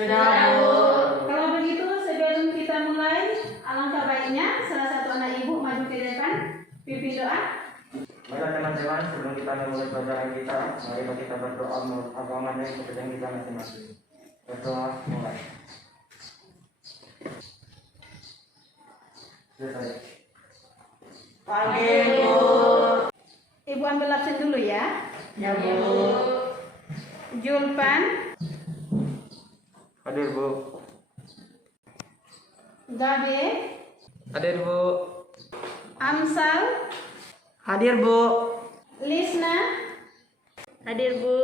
Sudah, Bu. Kalau begitu sebelum kita mulai, alangkah baiknya salah satu anak ibu maju ke depan, pimpin doa. Baiklah teman-teman, sebelum kita memulai pelajaran kita, mari kita berdoa menurut agama dan kepercayaan kita masing-masing. Berdoa mulai. Selesai. Pagi, Bu. Ibu ambil absen dulu ya. Ya, Bu. Julpan, Hadir, Bu. Gabe, Hadir, Bu. Amsal, Hadir, Bu. Lisna, Hadir, Bu.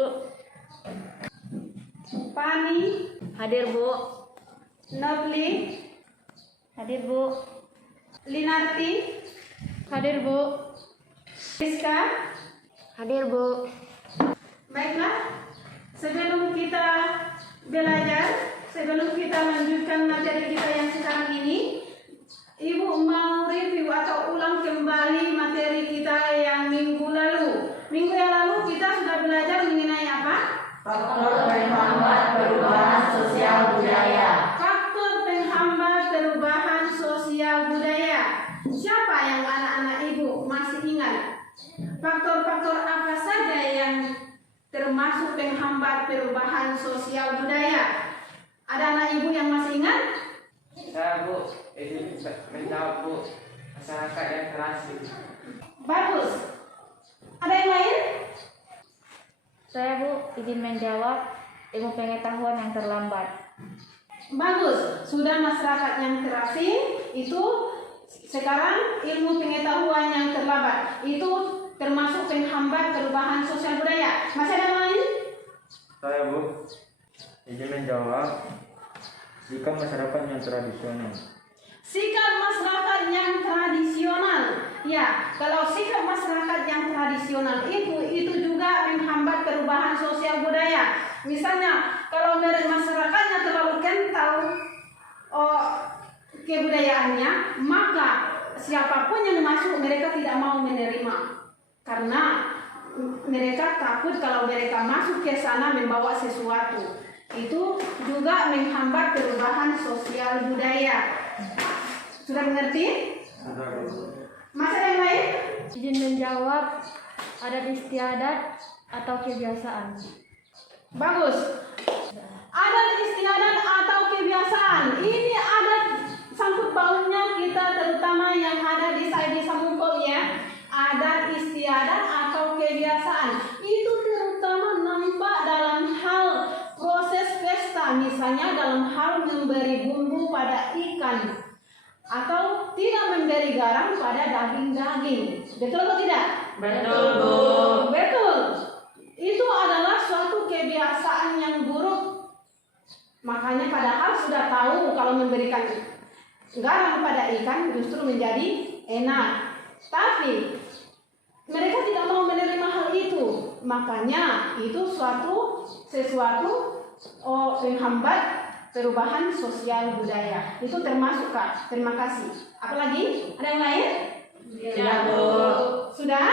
Pani, Hadir, Bu. Nobli, Hadir, Bu. Linarti, Hadir, Bu. Rizka. Hadir, Bu. Baiklah, sebelum kita belajar, sebelum kita lanjutkan materi kita yang sekarang ini, Ibu mau review atau ulang kembali materi kita yang minggu lalu. Minggu yang lalu kita sudah belajar mengenai apa? Faktor penghambat perubahan sosial budaya. Faktor penghambat perubahan sosial budaya. Siapa yang anak-anak ibu masih ingat? Faktor-faktor apa saja yang termasuk penghambat perubahan sosial budaya? Ada anak ibu yang masih ingat? Saya, Bu. Ini menjawab, Bu. Masyarakat yang terasing. Bagus. Ada yang lain? Saya, Bu, izin menjawab ilmu pengetahuan yang terlambat. Bagus. Sudah masyarakat yang terasing itu sekarang ilmu pengetahuan yang terlambat. Itu termasuk penghambat perubahan sosial budaya. Masih ada yang lain? Saya, Bu. Izin menjawab. Sikap masyarakat yang tradisional. Sikap masyarakat yang tradisional. Ya, kalau sikap masyarakat yang tradisional itu juga menghambat perubahan sosial budaya. Misalnya, kalau masyarakatnya terlalu kental kebudayaannya, maka siapapun yang masuk mereka tidak mau menerima. Karena mereka takut kalau mereka masuk ke sana membawa sesuatu. Itu juga menghambat perubahan sosial budaya. Sudah mengerti? Masih ada yang lain? Izin menjawab adat istiadat atau kebiasaan. Bagus. Adat istiadat atau kebiasaan. Ini adat sangkut pautnya kita terutama yang ada di desa Mungkol ya. Adat istiadat atau kebiasaan. Itu terutama nampak dalam hal proses pesta, misalnya dalam hal memberi bumbu pada ikan atau tidak memberi garam pada daging-daging. Betul atau tidak? Betul, Bu. Betul. Itu adalah suatu kebiasaan yang buruk. Makanya padahal sudah tahu kalau memberikan garam pada ikan justru menjadi enak. Tapi mereka tidak mau menerima hal itu. Makanya itu sesuatu penghambat perubahan sosial budaya. Itu termasuk, Kak. Terima kasih. Apalagi? Ada yang lain? Tidak, Bu. Sudah?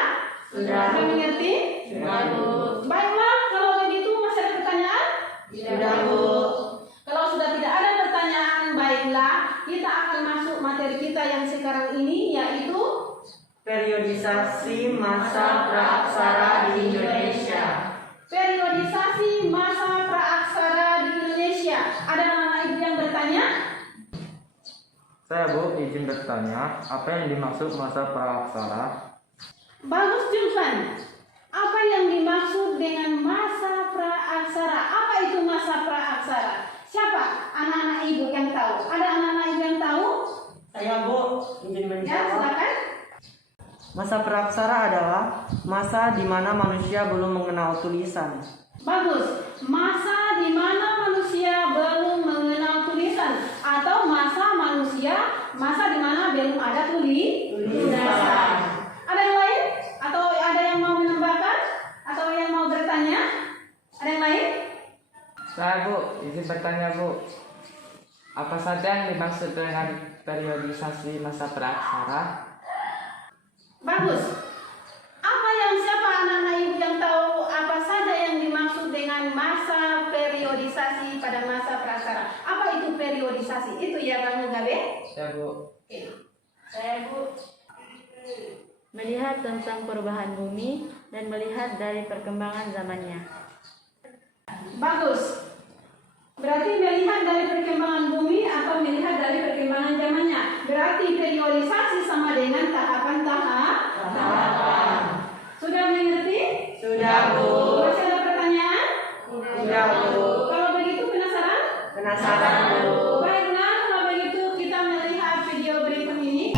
Sudah. Sudah mengerti? Sudah, Bu. Baiklah, kalau begitu masih ada pertanyaan? Sudah, Bu. Kalau sudah tidak ada pertanyaan, baiklah, kita akan masuk materi kita yang sekarang ini, yaitu Periodisasi masa praaksara di Indonesia. periodisasi masa praaksara di Indonesia. Ada anak ibu yang bertanya? Saya, Bu, izin bertanya, apa yang dimaksud masa praaksara? Bagus, Julfan. Apa yang dimaksud dengan masa praaksara? Apa itu masa praaksara? Siapa anak-anak ibu yang tahu? Ada anak-anak ibu yang tahu? Saya, Bu, izin Ya, menjawab. silakan. Masa praaksara adalah masa di mana manusia belum mengenal tulisan. Bagus. Masa di mana manusia belum mengenal tulisan atau masa di mana belum ada tulisan. Ada yang lain? Atau ada yang mau menambahkan? Atau yang mau bertanya? Ada yang lain? Saya, Bu, izin bertanya, Bu. Apa saja yang dimaksud dengan periodisasi masa praaksara? Bagus. Siapa anak-anak ibu yang tahu apa saja yang dimaksud dengan masa periodisasi pada masa praaksara? periodisasi. Itu ya Bang Mugabe? Ya Bu. Oke. Saya Bu melihat tentang perubahan bumi dan melihat dari perkembangan zamannya. Bagus. Berarti melihat dari perkembangan bumi atau melihat dari perkembangan zamannya. Berarti periodisasi sama dengan tahapan-tahapan. Sudah mengerti? Sudah, Bu. Masih ada pertanyaan? Sudah, Bu. Kalau begitu penasaran? Penasaran, Bu. Baiklah, kalau begitu kita melihat video berikut ini.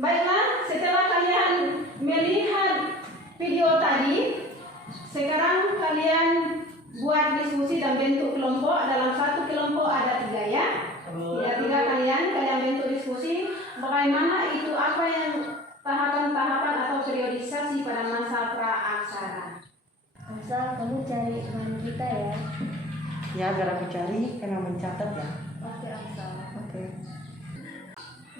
Baiklah, setelah kalian melihat video tadi, sekarang kalian buat diskusi dan bentuk kelompok. Dalam satu kelompok ada 3 ya. Ya, 3 kalian bentuk diskusi. Bagaimana itu, apa yang tahapan-tahapan atau periodisasi pada masa praaksara. Amsal, kamu cari teman kita ya. Ya, biar aku cari, karena mencatat ya. Oke Amsal. Oke.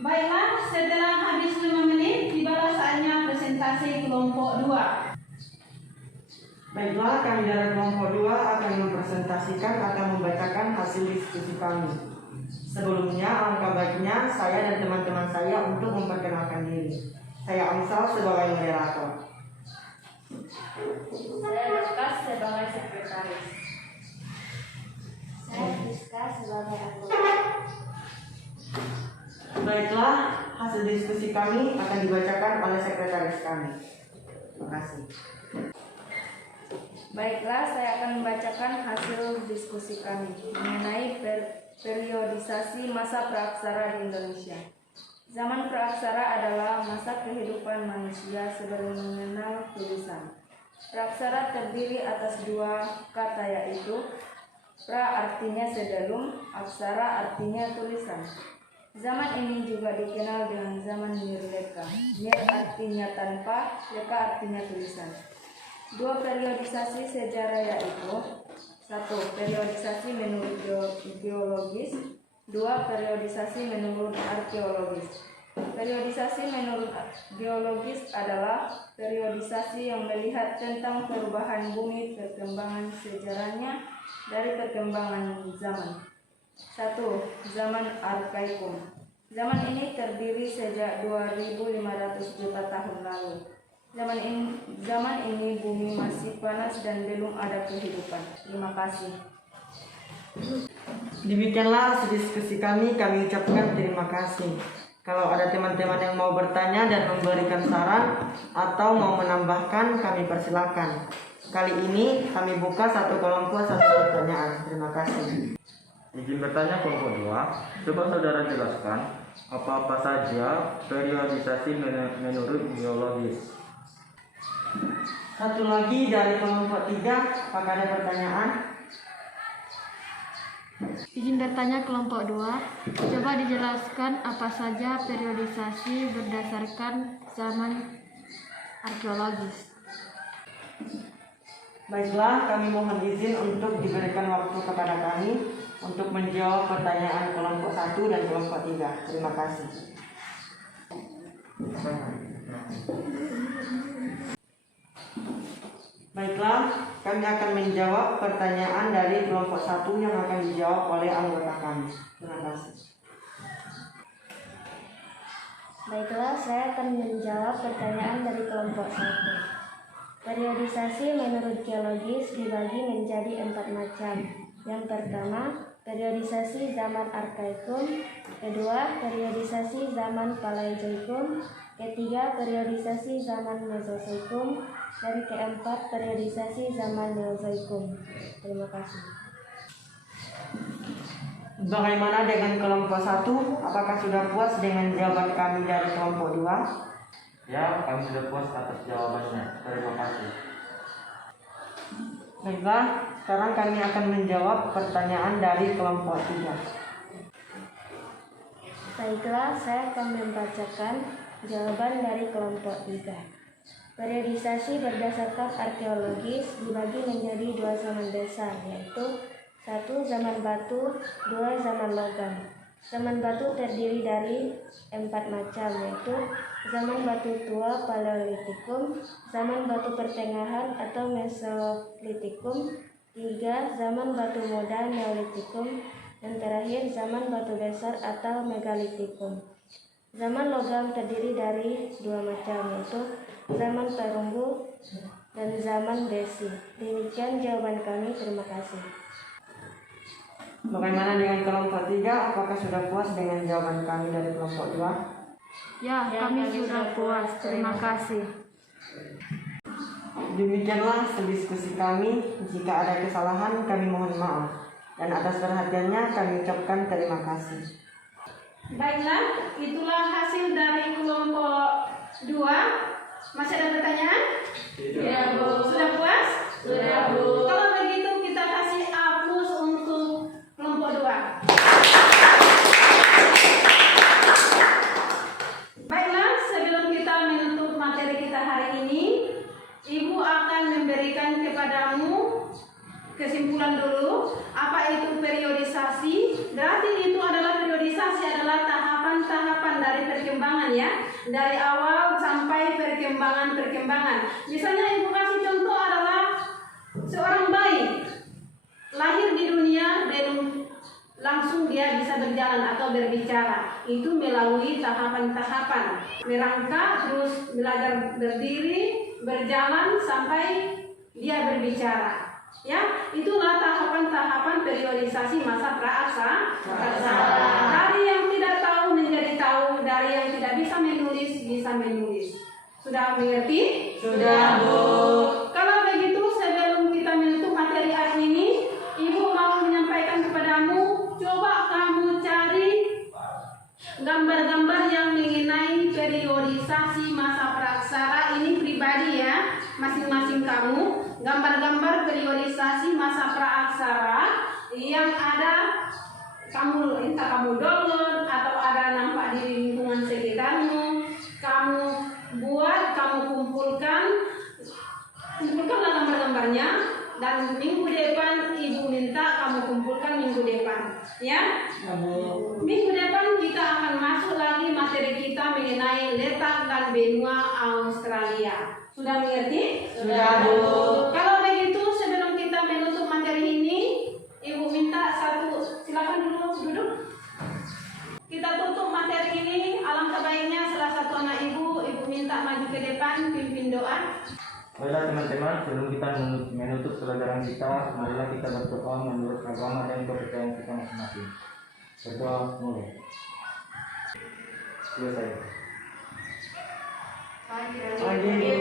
Baiklah, setelah habis 5 menit, tibalah saatnya presentasi kelompok 2. Baiklah, kami dari kelompok 2 akan mempresentasikan atau membacakan hasil diskusi kami. Sebelumnya, alangkah baiknya saya dan teman-teman saya untuk memperkenalkan diri. Saya Amsal sebagai moderator. Saya Lukas sebagai sekretaris. Saya Rizka sebagai anggota. Baiklah, hasil diskusi kami akan dibacakan oleh sekretaris kami. Terima kasih. Baiklah, saya akan membacakan hasil diskusi kami mengenai periodisasi masa praaksara di Indonesia. Zaman praaksara adalah masa kehidupan manusia sebelum mengenal tulisan. Praaksara terdiri atas 2 kata, yaitu pra artinya sebelum, aksara artinya tulisan. Zaman ini juga dikenal dengan zaman Nirleka. Nir artinya tanpa, leka artinya tulisan. 2 periodisasi sejarah yaitu 1. Periodisasi menurut geologis, 2. Periodisasi menurut arkeologis. Periodisasi menurut geologis adalah periodisasi yang melihat tentang perubahan bumi, perkembangan sejarahnya dari perkembangan zaman. 1. Zaman Arkaikum. Zaman ini terdiri sejak 2.500 juta tahun lalu. Zaman ini bumi masih panas dan belum ada kehidupan. Terima kasih. Demikianlah hasil diskusi kami ucapkan terima kasih. Kalau ada teman-teman yang mau bertanya dan memberikan saran atau mau menambahkan, kami persilakan. Kali ini kami buka satu kelompok satu pertanyaan. Terima kasih. Izin bertanya kelompok 2, coba saudara jelaskan apa-apa saja periodisasi menurut geologis. Satu lagi dari kelompok 3, apakah ada pertanyaan? Izin bertanya kelompok 2, coba dijelaskan apa saja periodisasi berdasarkan zaman arkeologis. Baiklah, kami mohon izin untuk diberikan waktu kepada kami untuk menjawab pertanyaan kelompok 1 dan kelompok 3. Terima kasih. Baiklah, kami akan menjawab pertanyaan dari kelompok 1 yang akan dijawab oleh anggota kami. Terima kasih. Baiklah, saya akan menjawab pertanyaan dari kelompok 1. Periodisasi menurut geologis dibagi menjadi 4 macam. Yang pertama, periodisasi zaman Arkaikum. Kedua, periodisasi zaman Paleozoikum. Ketiga, periodisasi zaman Mesozoikum. Dan keempat, periodisasi zaman Neozoikum. Terima kasih. Bagaimana dengan kelompok 1? Apakah sudah puas dengan jawaban kami dari kelompok 2? Ya, kami sudah puas atas jawabannya. Terima kasih. Baiklah, sekarang kami akan menjawab pertanyaan dari kelompok 3. Baiklah, saya akan membacakan jawaban dari kelompok 3. Periodisasi berdasarkan arkeologis dibagi menjadi 2 zaman besar, yaitu 1. Zaman batu, 2. Zaman logam. Zaman batu terdiri dari 4 macam, yaitu zaman batu tua Paleolitikum, zaman batu pertengahan atau Mesolitikum, 3. Zaman batu muda Neolitikum, dan terakhir zaman batu besar atau Megalitikum. Zaman logam terdiri dari 2 macam, yaitu zaman perunggu dan zaman besi. Demikian jawaban kami, terima kasih. Bagaimana dengan kelompok 3? Apakah sudah puas dengan jawaban kami dari kelompok 2? Ya, kami sudah puas. Terima kasih. Demikianlah diskusi kami. Jika ada kesalahan, kami mohon maaf. Dan atas perhatiannya kami ucapkan terima kasih. Baiklah, itulah hasil dari kelompok 2. Masih ada pertanyaan? Tidak, Bu. Sudah puas? Sudah, Bu. Kalau begitu kita kasih aplaus untuk kelompok 2. Baiklah, sebelum kita menutup materi kita hari ini, Ibu akan memberikan kepadamu kesimpulan dulu. Apa itu periodisasi? Berarti itu adalah periodisasi adalah tahapan-tahapan dari perkembangan ya, dari awal sampai perkembangan. Misalnya Ibu kasih contoh adalah seorang bayi lahir di dunia dan langsung dia bisa berjalan atau berbicara. Itu melalui tahapan-tahapan. Merangkak, terus belajar berdiri, berjalan sampai dia berbicara. Ya, itulah tahapan-tahapan periodisasi masa praaksara. Dari yang tidak tahu menjadi tahu, dari yang tidak bisa menulis. Sudah mengerti? Sudah, Bu. Kalau begitu, sebelum kita menutup materi hari ini, Ibu mau menyampaikan kepadamu, coba kamu cari gambar-gambar yang mengenai periodisasi masa praaksara. Ini pribadi ya, masing-masing kamu. Gambar-gambar periodisasi masa praaksara yang ada entah kamu download atau ada nampak di lingkungan sekitarmu, kamu buat, kamu kumpulkanlah gambar-gambarnya, dan minggu depan Ibu minta kamu kumpulkan minggu depan, ya. Minggu depan kita akan masuk lagi materi kita mengenai letak dan benua Australia. Sudah mengerti? Sudah, Bu. Kalau begitu, sebelum kita menutup materi ini, Ibu minta silakan dulu duduk. Kita tutup materi ini. Alangkah baiknya salah satu anak Ibu minta maju ke depan, pimpin doa. Baiklah teman-teman, sebelum kita menutup pelajaran kita, marilah kita berdoa menurut agama dan kepercayaan kita masing-masing. Berdoa mulai. Selesai. Pagi.